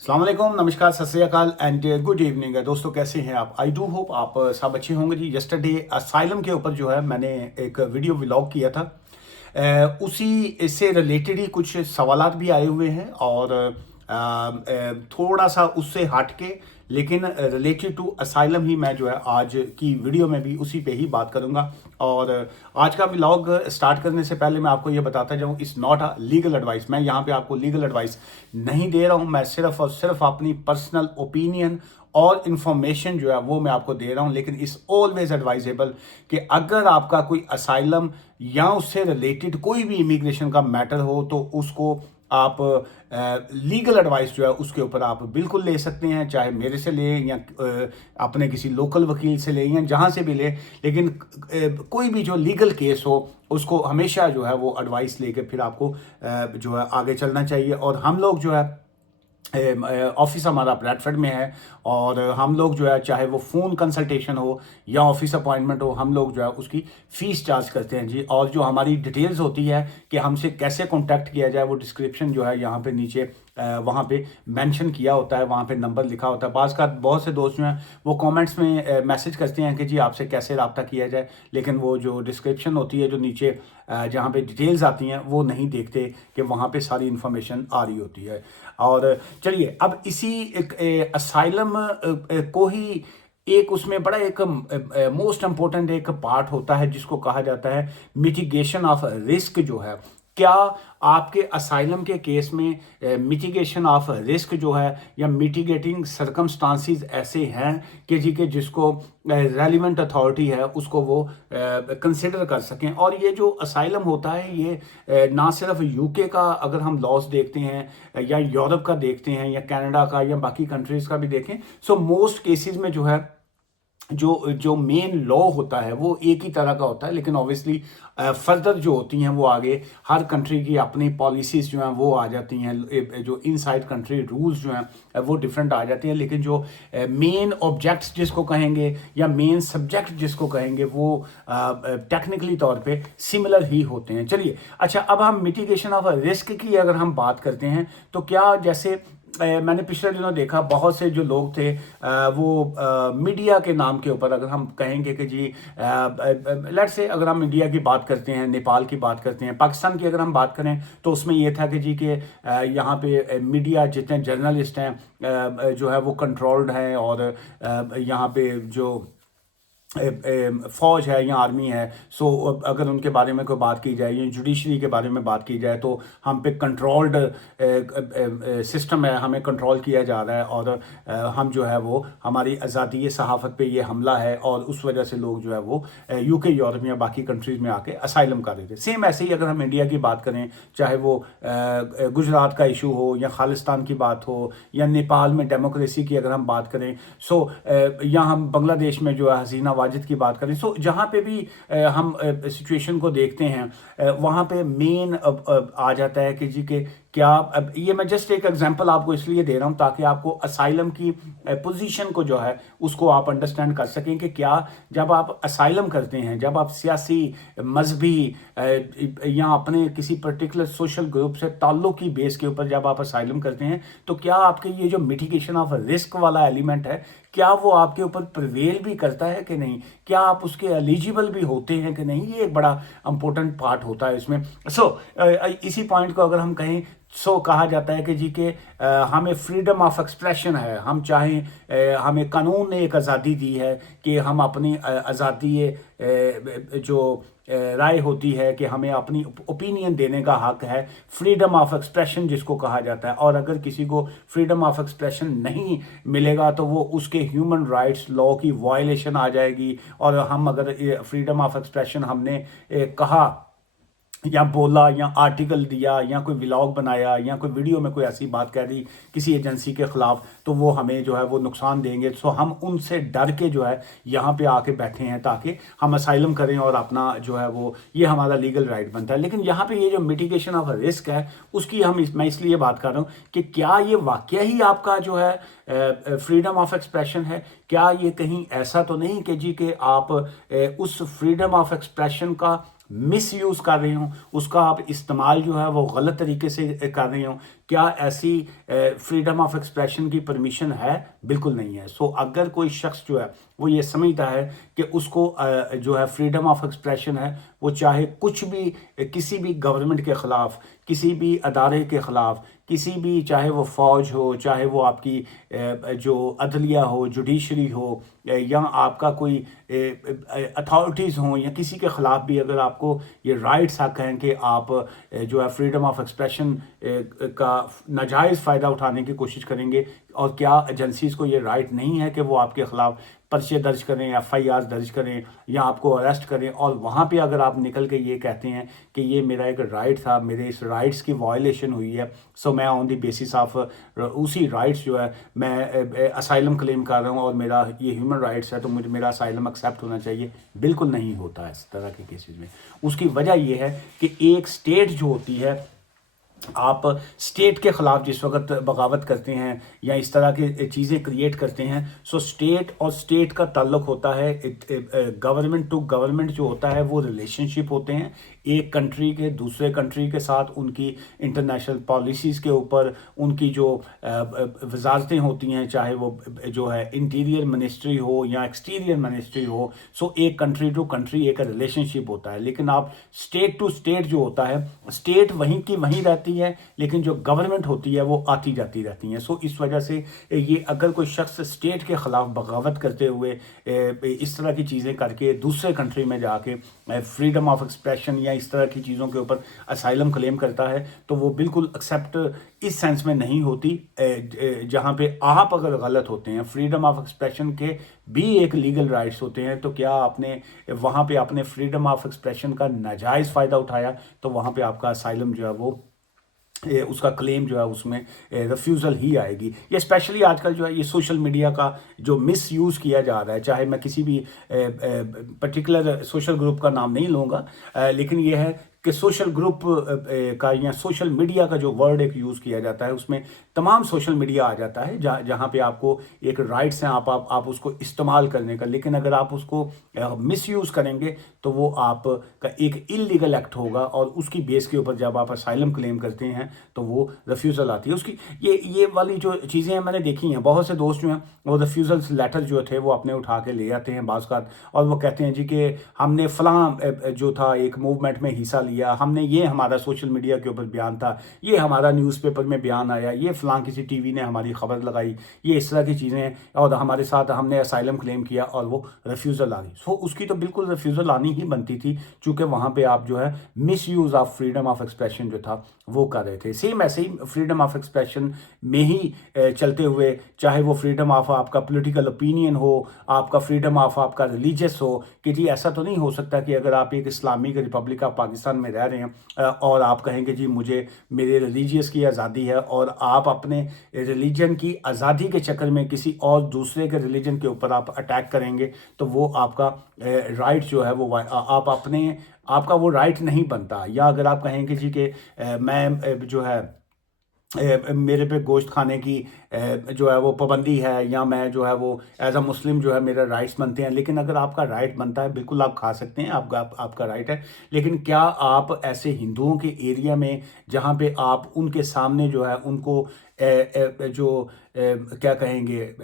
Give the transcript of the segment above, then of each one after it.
अस्सलाम वालेकुम, नमस्कार, सत श्री अकाल एंड गुड इवनिंग है दोस्तों। कैसे हैं आप? आई डू होप आप सब अच्छे होंगे जी। यस्टरडे असाइलम के ऊपर जो है मैंने एक वीडियो व्लॉग किया था। उसी से रिलेटेड ही कुछ सवालात भी आए हुए हैं और थोड़ा सा उससे हट के लेकिन रिलेटेड टू असाइलम ही मैं जो है आज की वीडियो में भी उसी पे ही बात करूंगा। और आज का व्लॉग स्टार्ट करने से पहले मैं आपको ये बताता जाऊं, it's not a legal advice. मैं यहाँ पे आपको लीगल एडवाइस नहीं दे रहा हूँ। मैं सिर्फ और सिर्फ अपनी पर्सनल ओपिनियन और इन्फॉर्मेशन जो है वो मैं आपको दे रहा हूँ। लेकिन इट्स ऑलवेज एडवाइजेबल कि अगर आपका कोई असाइलम या उससे रिलेटेड कोई भी इमिग्रेशन का मैटर हो तो उसको आप लीगल एडवाइस जो है उसके ऊपर आप बिल्कुल ले सकते हैं, चाहे मेरे से लें या अपने किसी लोकल वकील से लें या जहाँ से भी लें। लेकिन कोई भी जो लीगल केस हो उसको हमेशा जो है वो एडवाइस लेके फिर आपको जो है आगे चलना चाहिए। और हम लोग जो है ऑफिस हमारा ब्रैडफर्ड में है और हम लोग जो है चाहे वो फ़ोन कंसल्टेशन हो या ऑफिस अपॉइंटमेंट हो, हम लोग जो है उसकी फ़ीस चार्ज करते हैं जी। और जो हमारी डिटेल्स होती है कि हमसे कैसे कांटेक्ट किया जाए वो डिस्क्रिप्शन जो है यहाँ पे नीचे वहाँ पे मेंशन किया होता है, वहाँ पे नंबर लिखा होता है। बाज़ का बहुत से दोस्त जो हैं वो कमेंट्स में मैसेज करते हैं कि जी आपसे कैसे रब्ता किया जाए, लेकिन वो जो डिस्क्रिप्शन होती है जो नीचे जहाँ पे डिटेल्स आती हैं वो नहीं देखते कि वहाँ पे सारी इन्फॉर्मेशन आ रही होती है। और चलिए अब इसी एक असाइलम को ही एक उसमें बड़ा एक मोस्ट इम्पोर्टेंट एक पार्ट होता है जिसको कहा जाता है मिटिगेशन ऑफ रिस्क। जो है क्या आपके असाइलम के केस में मिटिगेशन ऑफ रिस्क जो है या मिटिगेटिंग सर्कमस्टांसिस ऐसे हैं कि जी के जिसको रेलिवेंट अथॉरिटी है उसको वो कंसिडर कर सकें। और ये जो असाइलम होता है ये ना सिर्फ यूके का अगर हम लॉस देखते हैं या यूरोप का देखते हैं या कनाडा का या बाकी कंट्रीज का भी देखें, सो मोस्ट केसेस में जो है जो जो मेन लॉ होता है वो एक ही तरह का होता है। लेकिन ऑब्वियसली फर्दर जो होती हैं वो आगे हर कंट्री की अपनी पॉलिसीज जो हैं वो आ जाती हैं, जो इनसाइड कंट्री रूल्स जो हैं वो डिफरेंट आ जाती हैं। लेकिन जो मेन ऑब्जेक्ट्स जिसको कहेंगे या मेन सब्जेक्ट जिसको कहेंगे वो टेक्निकली तौर पे सिमिलर ही होते हैं। चलिए अच्छा, अब हम मिटिगेशन ऑफ रिस्क की अगर हम बात करते हैं तो क्या जैसे मैंने पिछले दिनों देखा बहुत से जो लोग थे वो मीडिया के नाम के ऊपर अगर हम कहेंगे कि जी लेट्स से अगर हम इंडिया की बात करते हैं, नेपाल की बात करते हैं, पाकिस्तान की अगर हम बात करें तो उसमें ये था कि जी के यहाँ पे मीडिया जितने जर्नलिस्ट हैं जो है वो कंट्रोल्ड हैं और यहाँ पे जो फौज है या आर्मी है, सो अगर उनके बारे में कोई बात की जाए या जुडिशरी के बारे में बात की जाए तो हम पे कंट्रोल्ड सिस्टम है, हमें कंट्रोल किया जा रहा है और हम जो है वो हमारी आज़ादी सहाफ़त पे ये हमला है और उस वजह से लोग जो है वो यूके यूरोप या बाकी कंट्रीज़ में आके असाइलम कर रहे थे। सेम ऐसे ही अगर हम इंडिया की बात करें, चाहे वो गुजरात का इशू हो या खालिस्तान की बात हो या नेपाल में डेमोक्रेसी की अगर हम बात करें, सो या हम बांग्लादेश में जो है हसीना वाजिद की बात करें, सो जहाँ पे भी हम सिचुएशन को देखते हैं वहाँ पे मेन आ जाता है कि जी के क्या, अब ये मैं जस्ट एक एग्जांपल आपको इसलिए दे रहा हूँ ताकि आपको असाइलम की पोजीशन को जो है उसको आप अंडरस्टैंड कर सकें कि क्या जब आप असाइलम करते हैं, जब आप सियासी मजहबी या अपने किसी पर्टिकुलर सोशल ग्रुप से ताल्लुक की बेस के ऊपर जब आप असाइलम करते हैं तो क्या आपके ये जो मिटिगेशन ऑफ रिस्क वाला एलिमेंट है क्या वो आपके ऊपर प्रिवेल भी करता है कि नहीं, क्या आप उसके एलिजिबल भी होते हैं कि नहीं। ये एक बड़ा इंपॉर्टेंट पार्ट होता है इसमें। सो इसी पॉइंट को अगर हम कहें, सो कहा जाता है कि जी के हमें फ्रीडम ऑफ एक्सप्रेशन है, हम चाहें हमें कानून ने एक आज़ादी दी है कि हम अपनी आज़ादी जो राय होती है कि हमें अपनी ओपिनियन देने का हक है, फ्रीडम ऑफ एक्सप्रेशन जिसको कहा जाता है। और अगर किसी को फ्रीडम ऑफ एक्सप्रेशन नहीं मिलेगा तो वो उसके ह्यूमन राइट्स लॉ की वायलेशन आ जाएगी। और हम अगर फ्रीडम ऑफ एक्सप्रेशन हमने कहा या बोला या आर्टिकल दिया या कोई व्लॉग बनाया या कोई वीडियो में कोई ऐसी बात कह दी किसी एजेंसी के ख़िलाफ़ तो वो हमें जो है वो नुकसान देंगे। सो हम उनसे डर के जो है यहाँ पे आके बैठे हैं ताकि हम असाइलम करें और अपना जो है वो ये हमारा लीगल राइट बनता है। लेकिन यहाँ पे ये जो मिटिगेशन ऑफ रिस्क है उसकी मैं इसलिए बात कर रहा हूँ कि क्या ये वाकया ही आपका जो है फ्रीडम ऑफ एक्सप्रेशन है। क्या ये कहीं ऐसा तो नहीं कि जी कि आप उस फ्रीडम ऑफ एक्सप्रेशन का मिस यूज़ कर रहे हों, उसका आप इस्तेमाल जो है वो गलत तरीके से कर रहे हों, क्या ऐसी फ्रीडम ऑफ एक्सप्रेशन की परमिशन है? बिल्कुल नहीं है। सो अगर कोई शख्स जो है वो ये समझता है कि उसको जो है फ्रीडम ऑफ एक्सप्रेशन है, वो चाहे कुछ भी किसी भी गवर्नमेंट के ख़िलाफ़, किसी भी अदारे के ख़िलाफ़, किसी भी, चाहे वो फ़ौज हो, चाहे वो आपकी जो अदलिया हो, जुडिशरी हो, या आपका कोई अथॉरिटीज़ हों, या किसी के ख़िलाफ़ भी अगर आपको ये राइट्स हक हैं कि आप जो है फ्रीडम ऑफ एक्सप्रेशन का नाजायज़ फ़ायदा उठाने की कोशिश करेंगे, और क्या एजेंसीज़ को ये राइट नहीं है कि वो आपके ख़िलाफ़ पर्चे दर्ज करें, FIR दर्ज करें, या आपको अरेस्ट करें, और वहाँ पे अगर आप निकल के ये कहते हैं कि ये मेरा एक राइट था, मेरे इस राइट्स की वायलेशन हुई है, सो मैं ऑन द बेसिस ऑफ उसी राइट्स जो है मैं असाइलम क्लेम कर रहा हूँ, और मेरा ये ह्यूमन राइट्स है तो मुझे मेरा असाइलम एक्सेप्ट होना चाहिए। बिल्कुल नहीं होता है इस तरह के केसेस में। उसकी वजह यह है कि एक स्टेट जो होती है, आप स्टेट के ख़िलाफ़ जिस वक्त बगावत करते हैं या इस तरह की चीज़ें क्रिएट करते हैं, सो स्टेट और स्टेट का ताल्लुक़ होता है, गवर्नमेंट टू गवर्नमेंट जो होता है वो रिलेशनशिप होते हैं एक कंट्री के दूसरे कंट्री के साथ, उनकी इंटरनेशनल पॉलिसीज़ के ऊपर, उनकी जो वजारतें होती हैं, चाहे वो जो है इंटीरियर मिनिस्ट्री हो या एक्सटीरियर मिनिस्ट्री हो, सो एक कंट्री टू कंट्री एक रिलेशनशिप होता है। लेकिन आप स्टेट टू स्टेट जो होता है, स्टेट वहीं की वहीं रहती है, लेकिन जो गवर्नमेंट होती है वो आती जाती रहती है। सो इस वजह से ये अगर कोई शख्स स्टेट के ख़िलाफ़ बगावत करते हुए इस तरह की चीज़ें करके दूसरे कंट्री में जाके फ्रीडम ऑफ एक्सप्रेशन या इस तरह की चीज़ों के ऊपर असाइलम क्लेम करता है, तो वो बिल्कुल एक्सेप्ट इस सेंस में नहीं होती। जहाँ पे आप अगर गलत होते हैं, फ्रीडम ऑफ एक्सप्रेशन के भी एक लीगल राइट्स होते हैं, तो क्या आपने वहाँ पे अपने फ्रीडम ऑफ एक्सप्रेशन का नाजायज़ फ़ायदा उठाया, तो वहाँ पे आपका असाइलम जो है वो उसका क्लेम जो है उसमें रिफ्यूज़ल ही आएगी। ये स्पेशली आजकल जो है ये सोशल मीडिया का जो मिस यूज़ किया जा रहा है, चाहे मैं किसी भी पर्टिकुलर सोशल ग्रुप का नाम नहीं लूँगा, लेकिन ये है कि सोशल ग्रुप का या सोशल मीडिया का जो वर्ड एक यूज़ किया जाता है, उसमें तमाम सोशल मीडिया आ जाता है, जहाँ पे आपको एक राइट्स हैं आप उसको इस्तेमाल करने का, लेकिन अगर आप उसको मिस यूज़ करेंगे तो वो आपका एक इलीगल एक्ट होगा, और उसकी बेस के ऊपर जब आप असाइलम क्लेम करते हैं तो वो रिफ्यूज़ल आती है उसकी। ये वाली जो चीज़ें हैं मैंने देखी हैं, बहुत से दोस्त जो हैं वो रिफ्यूज़ल्स लेटर जो थे वो अपने उठा के ले आते हैं बाज़, और वो कहते हैं जी कि हमने फ़लाँ जो था एक मूवमेंट में हिस्सा लिया, हमने ये हमारा सोशल मीडिया के ऊपर बयान था, ये हमारा न्यूज़पेपर में बयान आया, ये फ़लाँ किसी टीवी ने हमारी खबर लगाई, ये इस तरह की चीज़ें, और हमारे साथ हमने असाइलम क्लेम किया और वो रिफ्यूज़ल आ गई। सो उसकी तो बिल्कुल रिफ्यूज़ल आनी ही बनती थी, चूँकि वहाँ पे आप जो है miss use of freedom of expression जो था वो कर रहे थे। सेम ऐसे ही फ्रीडम ऑफ एक्सप्रेशन में ही चलते हुए, चाहे वो फ्रीडम ऑफ आपका पॉलिटिकल ओपिनियन हो, आपका फ्रीडम ऑफ आपका रिलीजियस हो, कि जी ऐसा तो नहीं हो सकता कि अगर आप एक इस्लामिक रिपब्लिक ऑफ पाकिस्तान में रह रहे हैं और आप कहेंगे जी मुझे मेरे रिलीजियस की आज़ादी है, और आप अपने रिलीजन की आज़ादी के चक्कर में किसी और दूसरे के रिलीजन के ऊपर आप अटैक करेंगे, तो वो आपका राइट जो है वो आप अपने आपका वो राइट नहीं बनता। या अगर आप कहेंगे जी कि मैं जो है मेरे पे गोश्त खाने की जो है वो पाबंदी है, या मैं जो है वो एज अ मुस्लिम जो है मेरे राइट्स बनते हैं, लेकिन अगर आपका राइट बनता है बिल्कुल आप खा सकते हैं, आपका राइट है, लेकिन क्या आप ऐसे हिंदुओं के एरिया में जहाँ पे आप उनके सामने जो है उनको क्या कहेंगे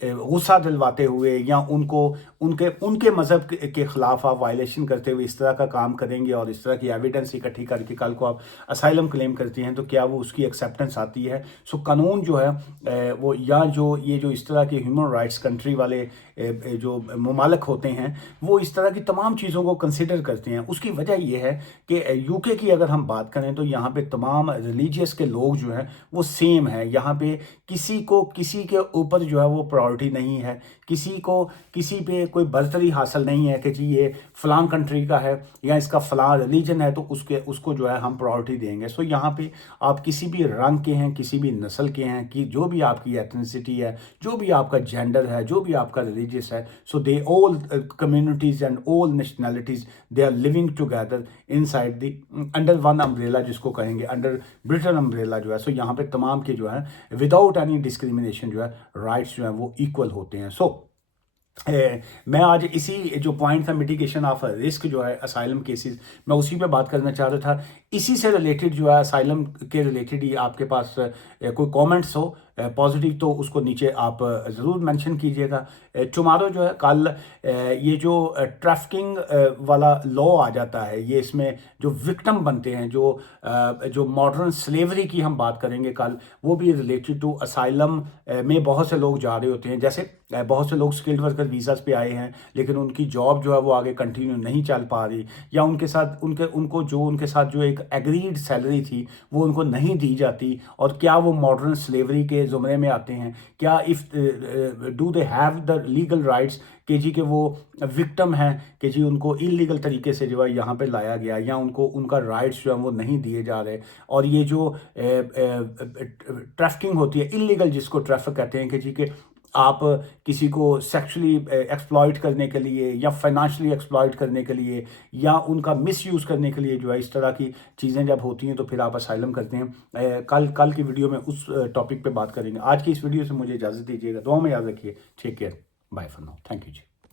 गुस्सा दिलवाते हुए, या उनको उनके मज़हब के ख़िलाफ़ आप वायलेशन करते हुए इस तरह का काम करेंगे और इस तरह की एविडेंस इकट्ठी करके कल को आप असाइलम क्लेम करती हैं, तो क्या वो उसकी एक्सेप्टेंस आती है? सो कानून जो है वो, या जो ये जो इस तरह के ह्यूमन राइट्स कंट्री वाले जो ममालिक होते हैं, वो इस तरह की तमाम चीज़ों को कंसिडर करते हैं। उसकी वजह यह है कि यूके की अगर हम बात करें तो यहाँ पे तमाम रिलीजियस के लोग जो हैं वो सेम है। यहाँ पे किसी को किसी के ऊपर जो है वो प्रायोरिटी नहीं है, किसी पे कोई बर्तरी हासिल नहीं है कि जी ये फ़लाँ कंट्री का है या इसका फ़लाँ रिलीजन है तो उसको जो है हम प्रायोरिटी देंगे। सो यहाँ पे आप किसी भी रंग के हैं, किसी भी नस्ल के हैं, कि जो भी आपकी एथनिसिटी है, जो भी आपका जेंडर है, जो भी आपका रिलीजियस है, so they all communities and all nationalities they are living together inside the under one umbrella, जिसको कहेंगे अंडर ब्रिटेन अम्ब्रेला जो है। सो यहाँ पे तमाम के जो है विदाउट एनी डिस्क्रिमिनेशन जो है राइट्स जो है वो इक्वल होते हैं। सो मैं आज इसी जो पॉइंट था मिटिगेशन ऑफ रिस्क जो है असाइलम केसेस, मैं उसी पे बात करना चाह रहा था। इसी से रिलेटेड जो है असाइलम के रिलेटेड ही आपके पास कोई कमेंट्स हो पॉजिटिव तो उसको नीचे आप ज़रूर मेंशन कीजिएगा। टुमारो जो है कल ये जो ट्रैफिकिंग वाला लॉ आ जाता है, ये इसमें जो विक्टिम बनते हैं, जो मॉडर्न स्लेवरी की हम बात करेंगे कल, वो भी रिलेटेड टू असाइलम में बहुत से लोग जा रहे होते हैं। जैसे बहुत से लोग स्किल्ड वर्कर वीज़ाज़ पे आए हैं लेकिन उनकी जॉब जो है वो आगे कंटिन्यू नहीं चल पा रही, या उनके साथ उनके साथ जो एक एग्रीड सैलरी थी वो उनको नहीं दी जाती, और क्या वो मॉडर्न स्लेवरी के ज़ुमरे में आते हैं? क्या if do they have the legal rights कि जी के वो विक्टिम हैं, कि जी उनको इलीगल तरीके से जो है यहाँ पे लाया गया, या उनको उनका राइट्स जो है वो नहीं दिए जा रहे। और ये जो ट्रैफिकिंग होती है इलीगल, जिसको ट्रैफिक कहते हैं, कि जी के आप किसी को सेक्सुअली एक्सप्लॉइट करने के लिए या फाइनेंशियली एक्सप्लॉइट करने के लिए या उनका मिसयूज़ करने के लिए जो है इस तरह की चीज़ें जब होती हैं तो फिर आप असाइलम करते हैं। कल की वीडियो में उस टॉपिक पे बात करेंगे। आज की इस वीडियो से मुझे इजाज़त दीजिएगा, दुआ में याद रखिए। Take care, bye for now, thank you ji.